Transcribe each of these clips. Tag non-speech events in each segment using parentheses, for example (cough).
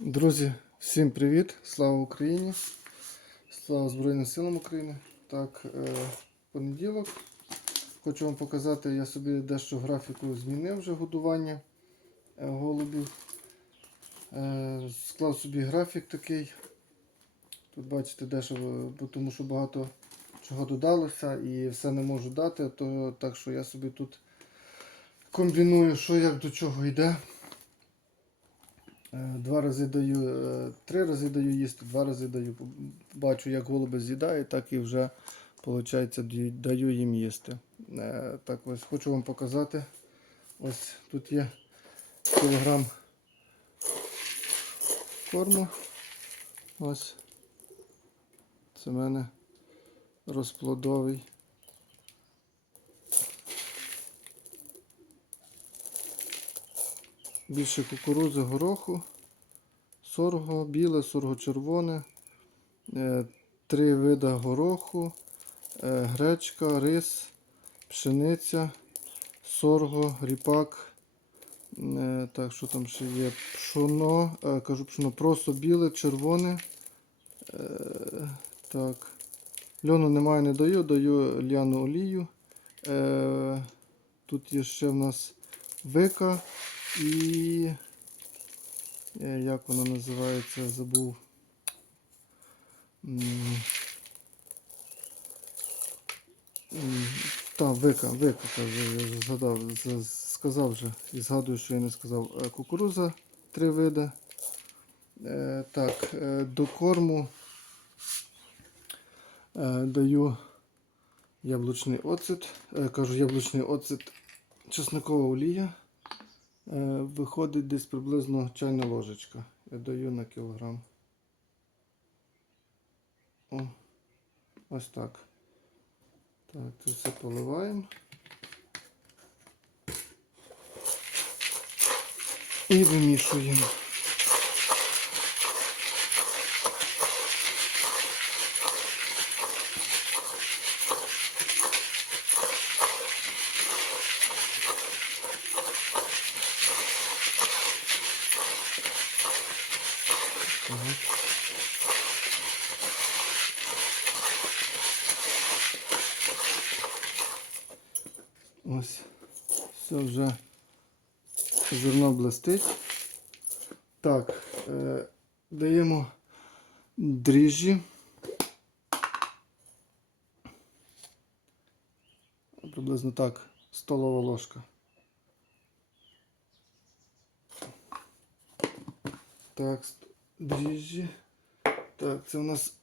Друзі, всім привіт! Слава Україні! Слава Збройним силам України! Так, е, понеділок. Хочу вам показати, я собі дещо графіку змінив вже годування е, голубів. Е, склав собі графік такий. Тут бачите, дещо, тому що багато чого додалося і все не можу дати, то так що я собі тут комбіную, що як до чого йде. Е, Два рази даю, е, три рази даю їсти, два рази даю. Бачу, як голуби з'їдають, так і вже виходить, даю їм їсти. Е, Так ось хочу вам показати. Ось тут є кілограм корму. Ось. Це в мене розплодовий. Більше кукурузи, гороху, сорго біле, сорго червоне, е, три вида гороху, е, гречка, рис, пшениця, сорго, ріпак. Е, Так, що там ще є? Пшоно, кажу пшоно, просто біле, червоне. Так. Льону немає, не даю, даю ляну олію. Тут є ще в нас вика і. е, Як воно називається, забув. Та, вика, вика, я згадав, сказав вже і згадую, що я не сказав. Е, Кукуруза три види. Е, Так, до корму даю яблучний оцет. Кажу, яблучний оцет, чесникова олія. Е, Виходить десь приблизно чайна ложечка. Я даю на кілограм. О, ось так. Так, це все поливаємо. І вимішуємо. Так. Ось, все вже зерно блистить. Так, е, даємо дріжджі. Приблизно так, столова ложка. Так, дріжджі. Так, це у нас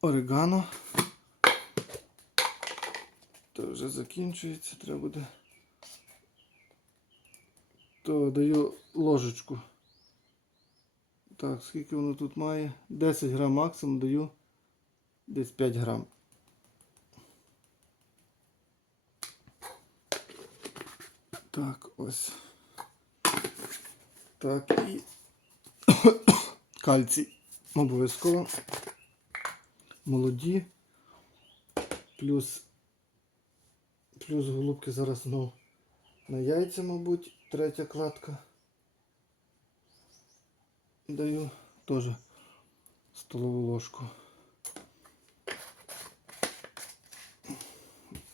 орегано. То вже закінчується, треба буде. То даю ложечку. Так, скільки воно тут має? 10 грам максимум даю десь 5 грам. Так, ось. Так, і кальцій обов'язково. Молоді. Плюс Плюс голубки зараз знову на яйця, мабуть, третя кладка. Даю теж столову ложку.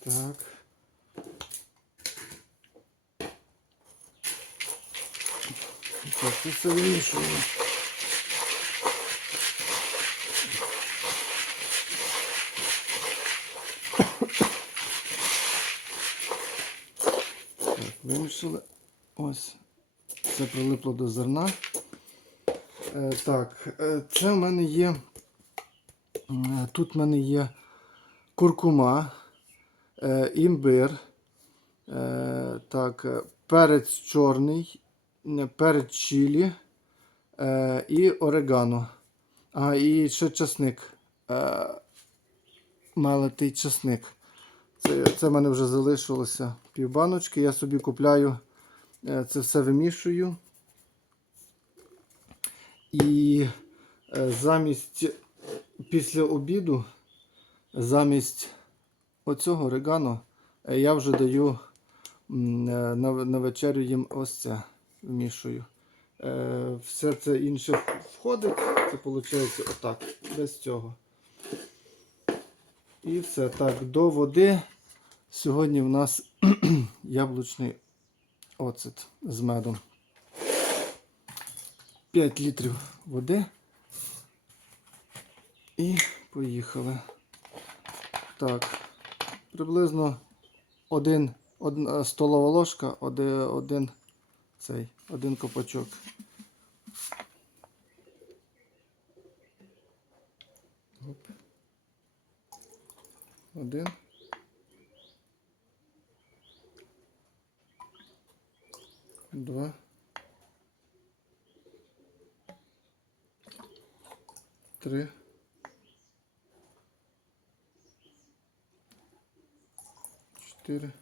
Так. Так, це все вимішуємо. Вимішали. Ось. Це прилипло до зерна. Е, так, е, це в мене є. е, Тут в мене є куркума, е, імбир, е, так, е, перець чорний, перець чилі е, і орегано. А, і ще часник. Е, Мелитий часник. Це, це в мене вже залишилося півбаночки. Я собі купляю, е, це все вимішую. І е, замість після обіду, замість оцього орегано, е, я вже даю на, на вечерю їм ось це вмішую. Все це інше входить. Це виходить отак, без цього. І все. Так, до води. Сьогодні в нас (clears throat) яблучний оцет з медом. 5 літрів води. І поїхали. Так, приблизно один, одна столова ложка, один, один цей, один копачок. Один. Два. Три. Чотири.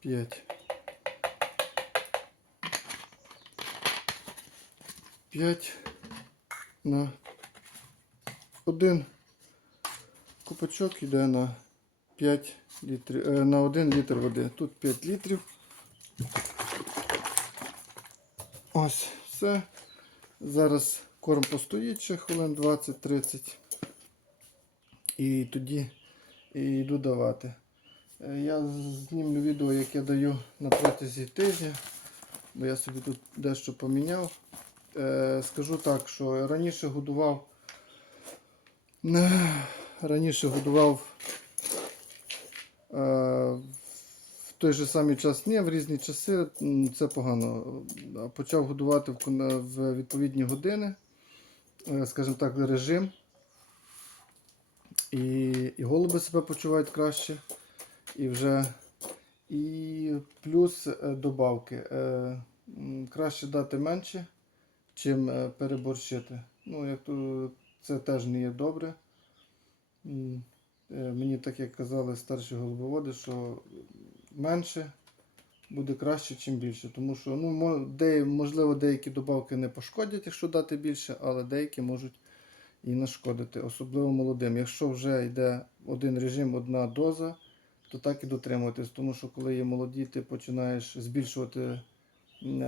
П'ять. П'ять на один купачок йде на 5 літрів, е, на 1 літр води. Тут 5 літрів. Ось, все. Зараз корм постоїть ще хвилин 20-30. І тоді йду давати. Е, Я знімлю відео, як я даю на протязі тижня, бо я собі тут дещо поміняв. Е, Скажу так, що раніше годував. Е, Раніше годував е, в той же самий час, ні, в різні часи це погано. Почав годувати в, відповідні години, е, скажімо так, режим. І, і голуби себе почувають краще. І вже і плюс добавки. Краще дати менше, чим переборщити. Ну, як то це теж не є добре. Е, Мені так як казали старші голубоводи, що менше буде краще, чим більше. Тому що, ну, можливо, деякі добавки не пошкодять, якщо дати більше, але деякі можуть і нашкодити, особливо молодим. Якщо вже йде один режим, одна доза, то так і дотримуйтесь. Тому що коли є молоді, ти починаєш збільшувати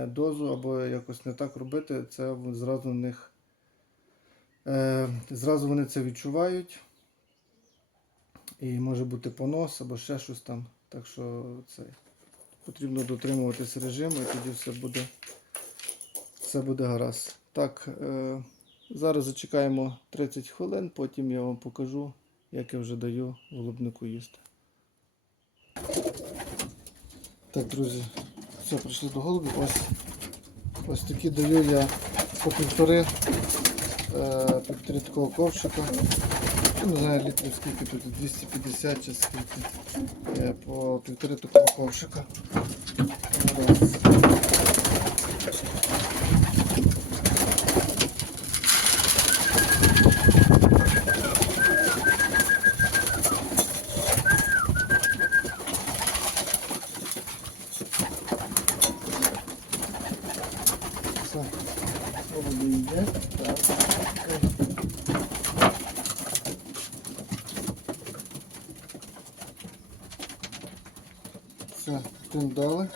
дозу або якось не так робити, це зразу в них зразу вони це відчувають. І може бути понос або ще щось там. Так що це потрібно дотримуватись режиму і тоді все буде, все буде гаразд. Так, е, зараз зачекаємо 30 хвилин, потім я вам покажу, як я вже даю голубнику їсти. Так, друзі, все, прийшли до голубів. Ось, ось такі даю я по півтори, е, півтори такого ковшика. Не знаю літрів скільки тут, 250 чи скільки. Е, По півтори такого ковшика. Раз. Все. Голуби йде. Так. Все, дали.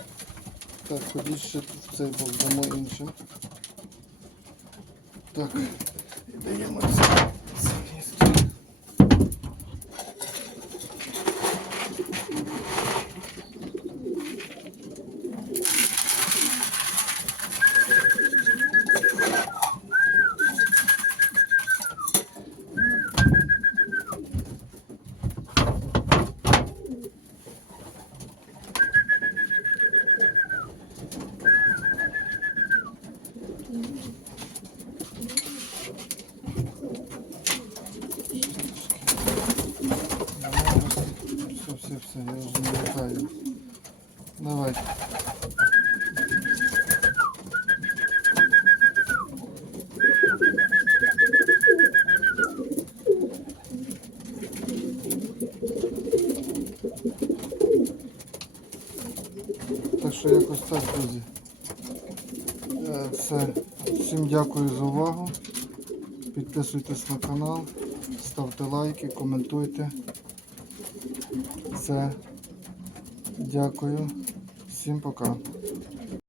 Так, ходіть ще в цей бок дамо іншим. Так, і даємо це. Я вже не літаю. Давай. Так що якось так, друзі. Все. Всім дякую за увагу. Підписуйтесь на канал, ставте лайки, коментуйте. Все. Дякую. Всім пока.